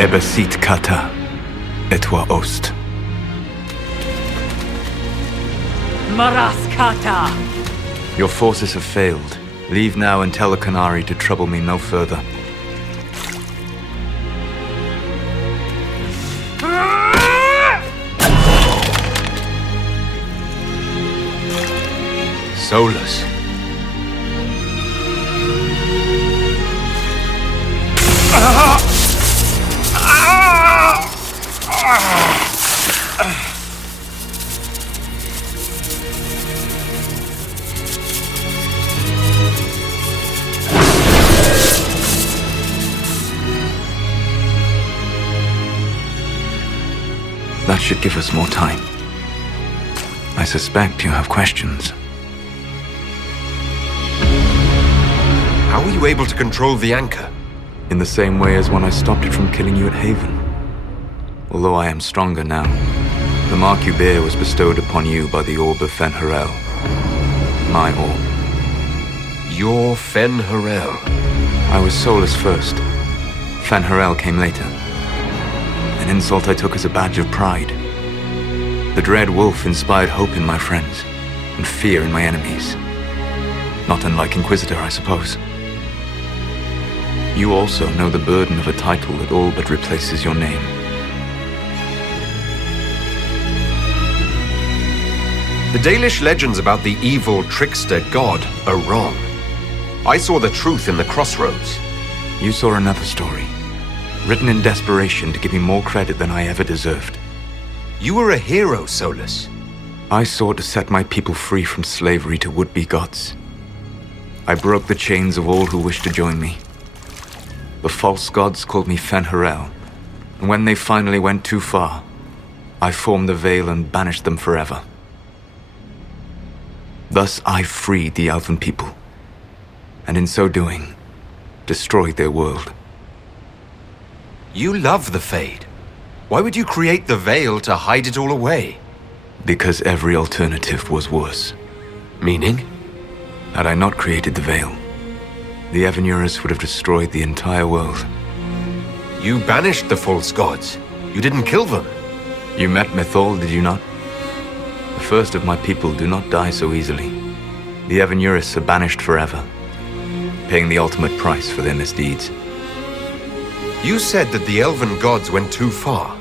Ebesit kata, etwa ost. Maraskata! Your forces have failed. Leave now and tell the Canary to trouble me no further. Solus. That should give us more time. I suspect you have questions. How were you able to control the anchor? In the same way as when I stopped it from killing you at Haven. Although I am stronger now, the mark you bear was bestowed upon you by the Orb of Fen-Harel. My orb. Your Fen-Harel? I was Solus first. Fen-Harel came later. An insult I took as a badge of pride. The dread wolf inspired hope in my friends, and fear in my enemies. Not unlike Inquisitor, I suppose. You also know the burden of a title that all but replaces your name. The Dalish legends about the evil trickster god are wrong. I saw the truth in the crossroads. You saw another story, written in desperation to give me more credit than I ever deserved. You were a hero, Solus. I sought to set my people free from slavery to would-be gods. I broke the chains of all who wished to join me. The false gods called me Fen-Harel, and when they finally went too far, I formed the Veil and banished them forever. Thus I freed the Elven people, and in so doing, destroyed their world. You love the Fade. Why would you create the Veil to hide it all away? Because every alternative was worse. Meaning? Had I not created the Veil, the Evanurus would have destroyed the entire world. You banished the false gods. You didn't kill them. You met Mythal, did you not? The first of my people do not die so easily. The Evanurus are banished forever, paying the ultimate price for their misdeeds. You said that the elven gods went too far.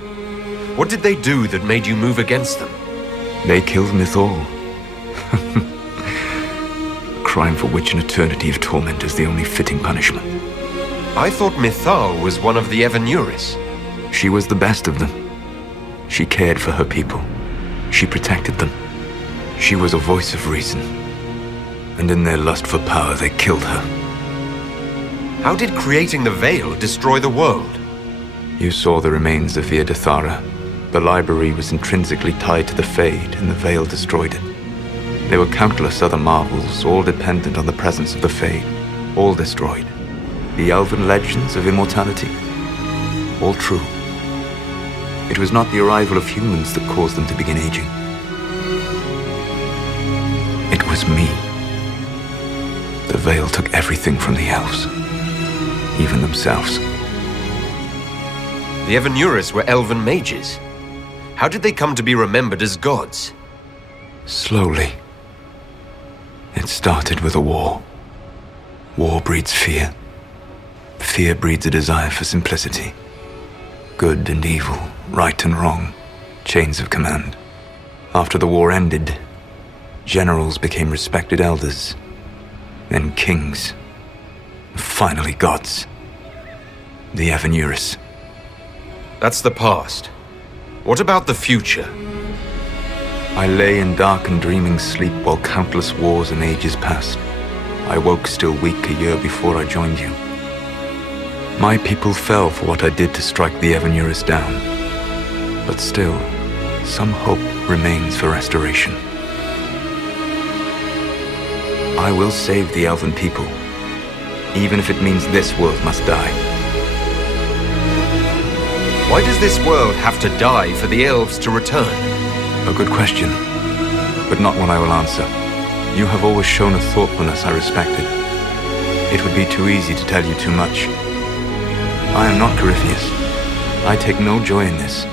What did they do that made you move against them? They killed Mythal. A crime for which an eternity of torment is the only fitting punishment. I thought Mythal was one of the Evanurus. She was the best of them. She cared for her people. She protected them. She was a voice of reason. And in their lust for power, they killed her. How did creating the Veil destroy the world? You saw the remains of Via Dethara. The library was intrinsically tied to the Fade, and the Veil destroyed it. There were countless other marvels, all dependent on the presence of the Fade, all destroyed. The elven legends of immortality, all true. It was not the arrival of humans that caused them to begin aging. It was me. The Veil took everything from the elves, even themselves. The Evanurus were elven mages. How did they come to be remembered as gods? Slowly. It started with a war. War breeds fear. Fear breeds a desire for simplicity. Good and evil, right and wrong, chains of command. After the war ended, generals became respected elders, then kings, finally gods. The Evanurus. That's the past. What about the future? I lay in dark and dreaming sleep while countless wars and ages passed. I woke still weak a year before I joined you. My people fell for what I did to strike the Evanurus down. But still, some hope remains for restoration. I will save the Elven people, even if it means this world must die. Why does this world have to die for the elves to return? A good question, but not one I will answer. You have always shown a thoughtfulness I respected. It would be too easy to tell you too much. I am not Corypheus. I take no joy in this,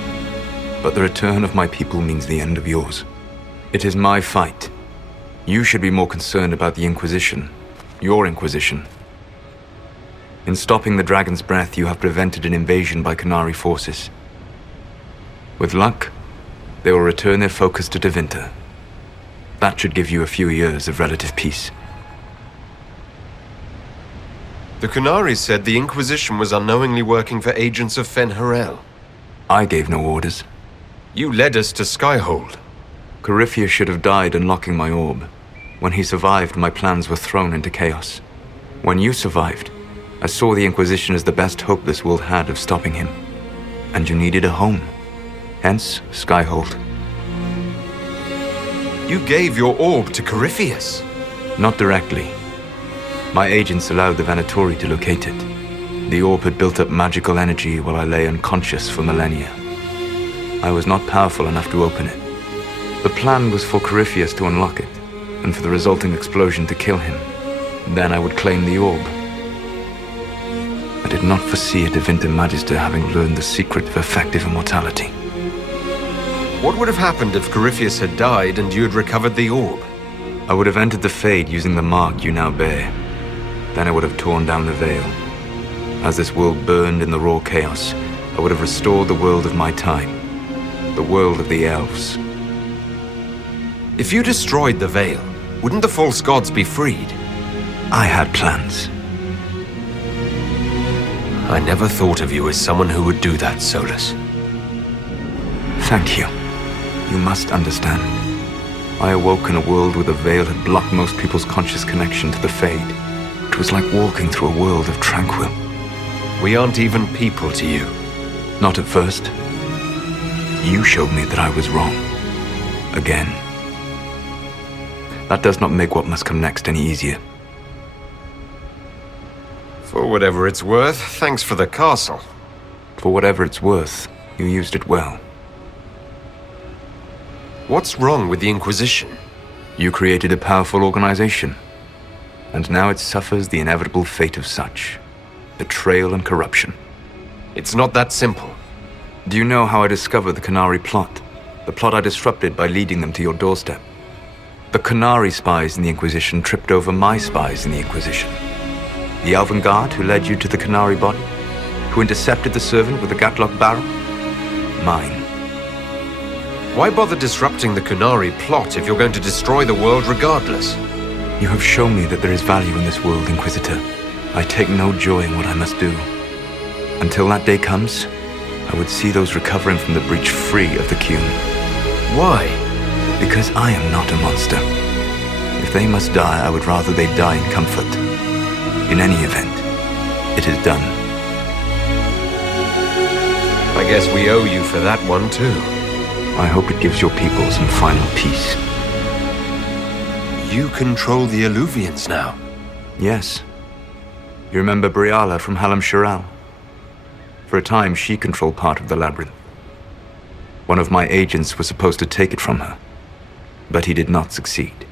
but the return of my people means the end of yours. It is my fight. You should be more concerned about the Inquisition, your Inquisition. In stopping the Dragon's Breath, you have prevented an invasion by Qunari forces. With luck, they will return their focus to Tevinter. That should give you a few years of relative peace. The Qunari said the Inquisition was unknowingly working for agents of Fen-Harel. I gave no orders. You led us to Skyhold. Corypheus should have died unlocking my orb. When he survived, my plans were thrown into chaos. When you survived, I saw the Inquisition as the best hope this world had of stopping him. And you needed a home. Hence, Skyhold. You gave your orb to Corypheus. Not directly. My agents allowed the Venatori to locate it. The orb had built up magical energy while I lay unconscious for millennia. I was not powerful enough to open it. The plan was for Corypheus to unlock it, and for the resulting explosion to kill him. Then I would claim the orb. I did not foresee a Tevinter Magister having learned the secret of effective immortality. What would have happened if Corypheus had died and you had recovered the orb? I would have entered the Fade using the mark you now bear. Then I would have torn down the veil. As this world burned in the raw chaos, I would have restored the world of my time. The world of the elves. If you destroyed the veil, wouldn't the false gods be freed? I had plans. I never thought of you as someone who would do that, Solus. Thank you. You must understand. I awoke in a world where the veil had blocked most people's conscious connection to the Fade. It was like walking through a world of tranquil. We aren't even people to you. Not at first. You showed me that I was wrong. Again. That does not make what must come next any easier. For whatever it's worth, thanks for the castle. For whatever it's worth, you used it well. What's wrong with the Inquisition? You created a powerful organization, and now it suffers the inevitable fate of such. Betrayal and corruption. It's not that simple. Do you know how I discovered the Qunari plot? The plot I disrupted by leading them to your doorstep. The Qunari spies in the Inquisition tripped over my spies in the Inquisition. The Elven Guard who led you to the Qunari body? Who intercepted the servant with the gatlock barrel? Mine. Why bother disrupting the Qunari plot if you're going to destroy the world regardless? You have shown me that there is value in this world, Inquisitor. I take no joy in what I must do. Until that day comes, I would see those recovering from the breach free of the Qun. Why? Because I am not a monster. If they must die, I would rather they die in comfort. In any event, it is done. I guess we owe you for that one too. I hope it gives your people some final peace. You control the Alluvians now. Yes. You remember Briala from Hallam Shiral? For a time, she controlled part of the labyrinth. One of my agents was supposed to take it from her, but he did not succeed.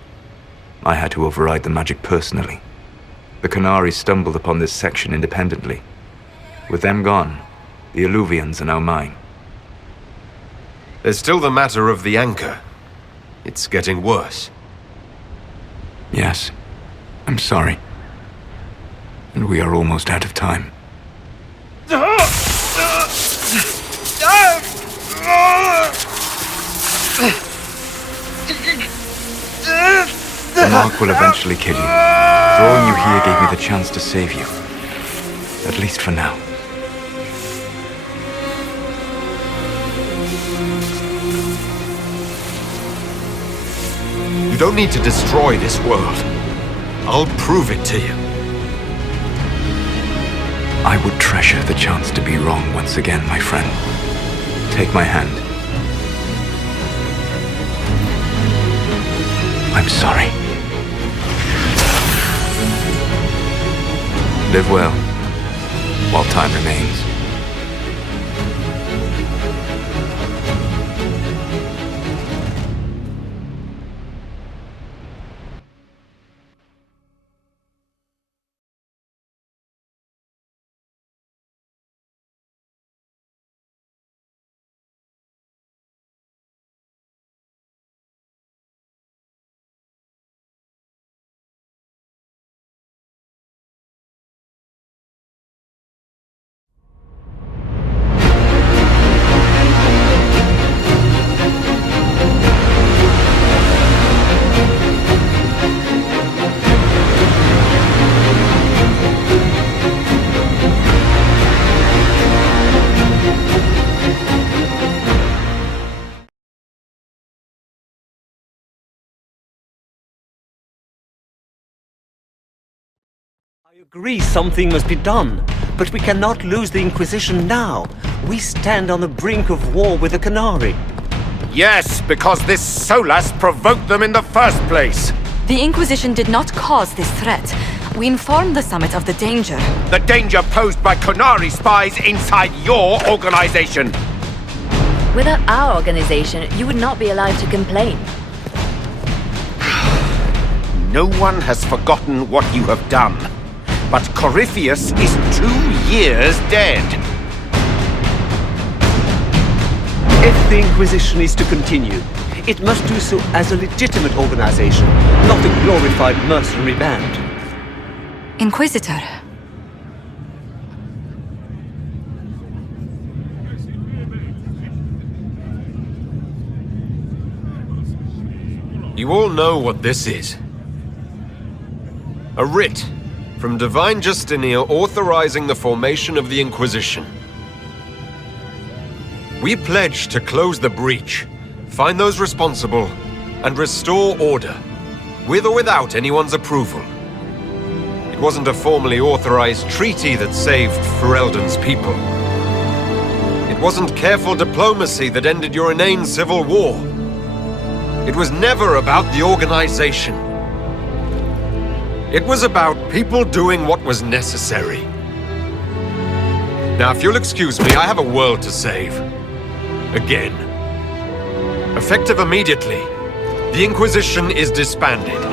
I had to override the magic personally. The Qunari stumbled upon this section independently. With them gone, the Alluvians are now mine. There's still the matter of the anchor. It's getting worse. Yes, I'm sorry. And we are almost out of time. The mark will eventually kill you. Drawing you here gave me the chance to save you. At least for now. You don't need to destroy this world. I'll prove it to you. I would treasure the chance to be wrong once again, my friend. Take my hand. I'm sorry. Live well, while time remains. I agree something must be done, but we cannot lose the Inquisition now. We stand on the brink of war with the Canary. Yes, because this Solas provoked them in the first place. The Inquisition did not cause this threat. We informed the Summit of the danger. The danger posed by Canary spies inside your organization. Without our organization, you would not be allowed to complain. No one has forgotten what you have done. But Corypheus is 2 years dead. If the Inquisition is to continue, it must do so as a legitimate organization, not a glorified mercenary band. Inquisitor. You all know what this is. A writ from Divine Justinia authorizing the formation of the Inquisition. We pledge to close the breach, find those responsible, and restore order, with or without anyone's approval. It wasn't a formally authorized treaty that saved Ferelden's people. It wasn't careful diplomacy that ended your inane civil war. It was never about the organization. It was about people doing what was necessary. Now, if you'll excuse me, I have a world to save. Again. Effective immediately, the Inquisition is disbanded.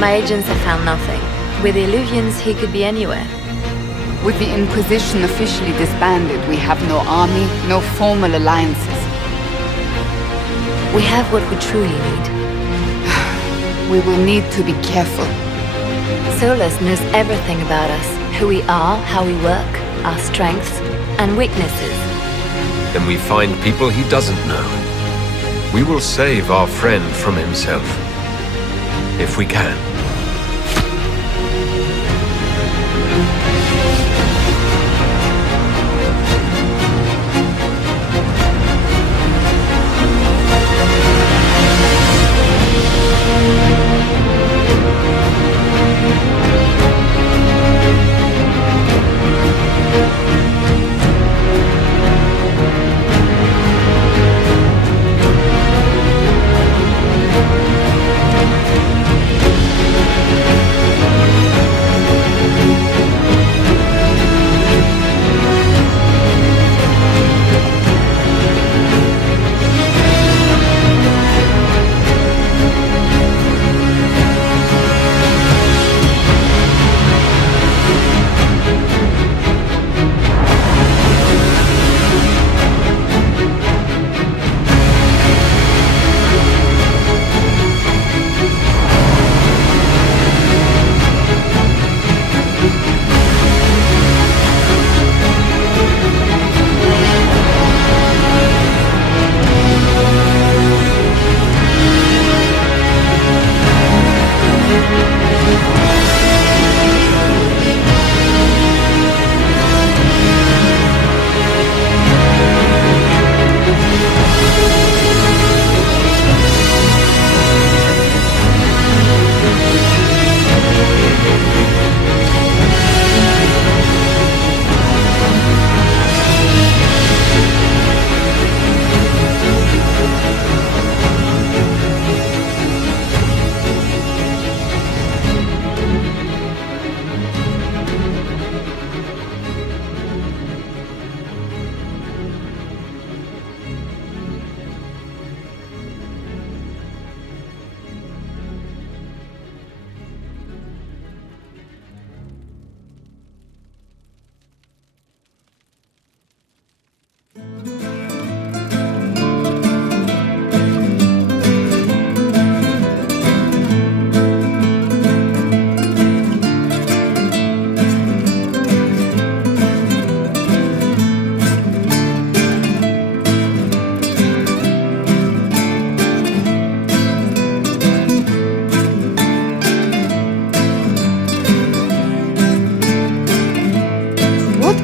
My agents have found nothing. With the Illuvians, he could be anywhere. With the Inquisition officially disbanded, we have no army, no formal alliances. We have what we truly need. We will need to be careful. Solus knows everything about us. Who we are, how we work, our strengths and weaknesses. Then we find people he doesn't know. We will save our friend from himself. If we can.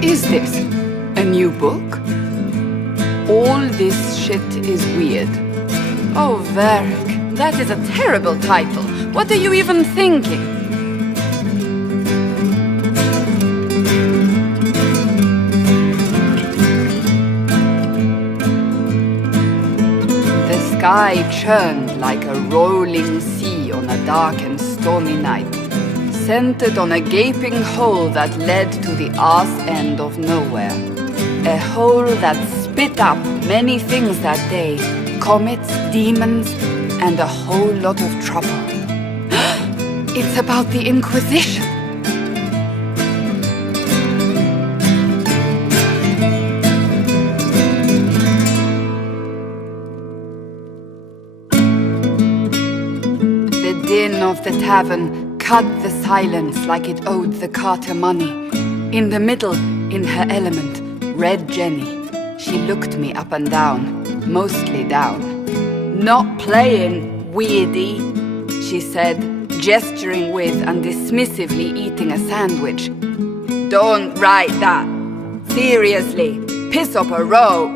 Is this a new book? All this shit is weird. Oh, Varric, that is a terrible title. What are you even thinking? The sky churned like a rolling sea on a dark and stormy night, centered on a gaping hole that led to the arse end of nowhere. A hole that spit up many things that day. Comets, demons, and a whole lot of trouble. It's about the Inquisition. The din of the tavern cut the silence like it owed the carter money. In the middle, in her element, Red Jenny. She looked me up and down, mostly down. "Not playing, weirdy," she said, gesturing with and dismissively eating a sandwich. "Don't write that. Seriously, piss up a row."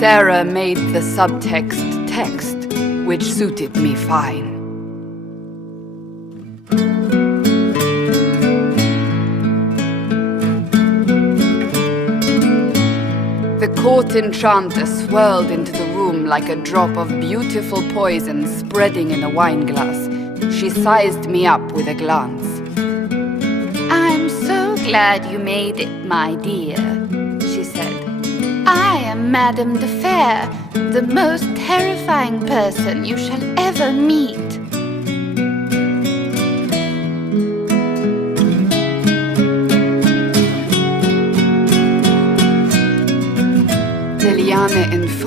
Sarah made the subtext text, which suited me fine. The court enchanter swirled into the room like a drop of beautiful poison spreading in a wineglass. She sized me up with a glance. "I'm so glad you made it, my dear," she said. "I am Madame de Fair, the most terrifying person you shall ever meet."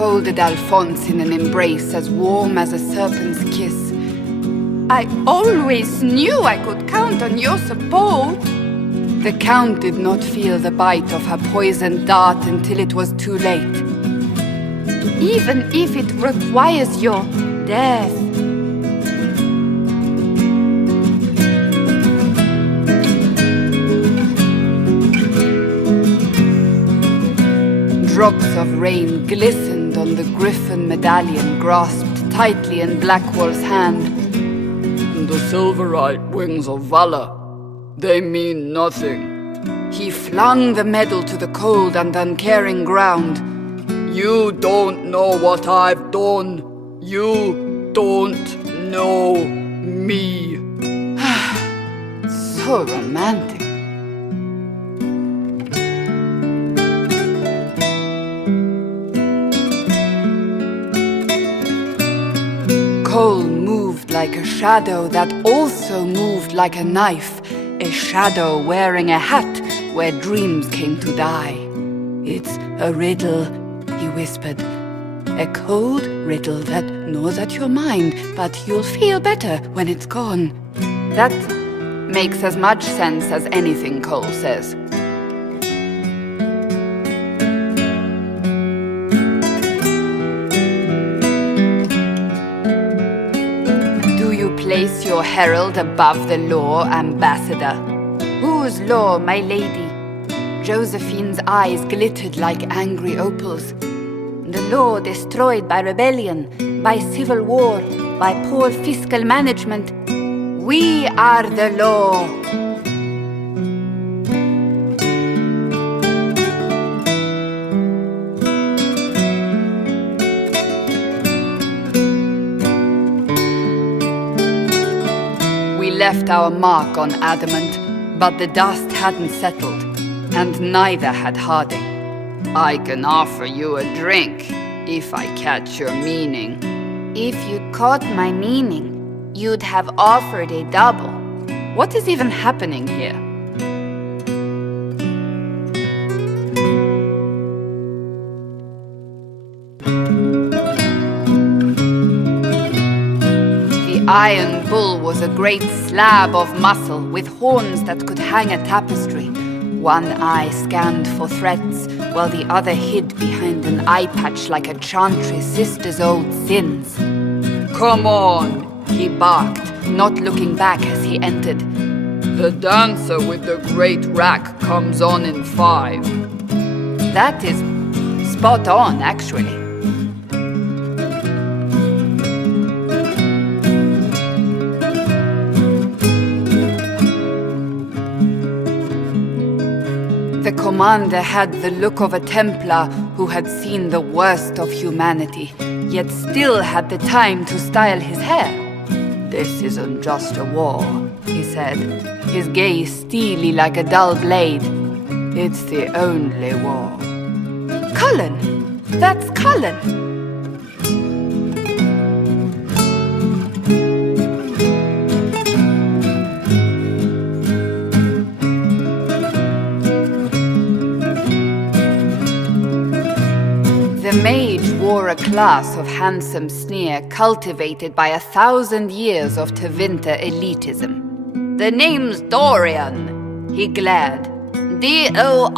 folded Alphonse in an embrace as warm as a serpent's kiss. I always knew I could count on your support. The Count did not feel the bite of her poisoned dart until it was too late. Even if it requires your death. Drops of rain glistened on the griffin medallion grasped tightly in Blackwall's hand. The silver-eyed wings of valor, they mean nothing. He flung the medal to the cold and uncaring ground. You don't know what I've done. You don't know me. So romantic. Cole moved like a shadow that also moved like a knife. A shadow wearing a hat where dreams came to die. It's a riddle, he whispered. A cold riddle that gnaws at your mind, but you'll feel better when it's gone. That makes as much sense as anything Cole says. Place your herald above the law, ambassador. Whose law, my lady? Josephine's eyes glittered like angry opals. The law destroyed by rebellion, by civil war, by poor fiscal management. We are the law. Left our mark on adamant, but the dust hadn't settled, and neither had Harding. I can offer you a drink, if I catch your meaning. If you'd caught my meaning, you'd have offered a double. What is even happening here? The Iron Bull was a great slab of muscle with horns that could hang a tapestry. One eye scanned for threats, while the other hid behind an eye patch like a chantry sister's old sins. Come on, he barked, not looking back as he entered. The dancer with the great rack comes on in 5. That is spot on, actually. The commander had the look of a Templar who had seen the worst of humanity, yet still had the time to style his hair. This isn't just a war, he said, his gaze steely like a dull blade. It's the only war. Cullen! That's Cullen! The mage wore a class of handsome sneer cultivated by 1,000 years of Tevinter elitism. The name's Dorian, he glared. D-O-R-I-A-N.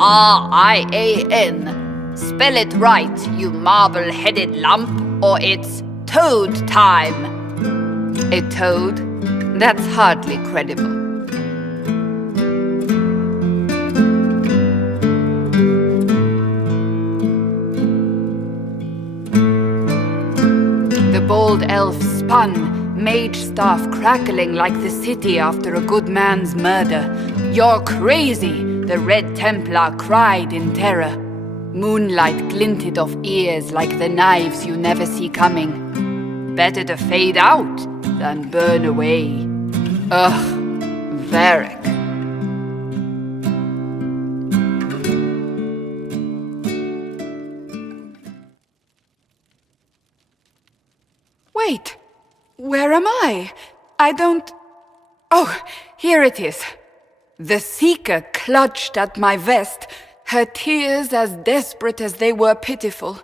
Spell it right, you marble-headed lump, or it's toad time. A toad? That's hardly credible. The bold elf spun, mage staff crackling like the city after a good man's murder. You're crazy, the Red Templar cried in terror. Moonlight glinted off ears like the knives you never see coming. Better to fade out than burn away. Ugh, Varric. Wait, where am I? I don't... Oh, here it is. The Seeker clutched at my vest, her tears as desperate as they were pitiful.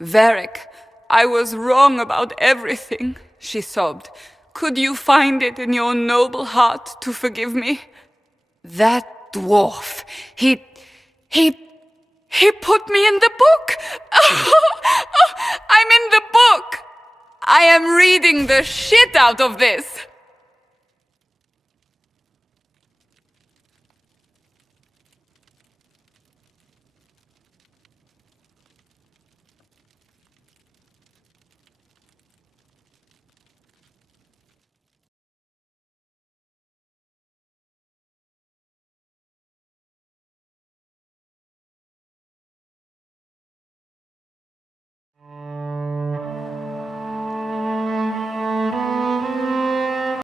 Varric, I was wrong about everything, she sobbed. Could you find it in your noble heart to forgive me? That dwarf, he put me in the book! I'm in the book! I am reading the shit out of this!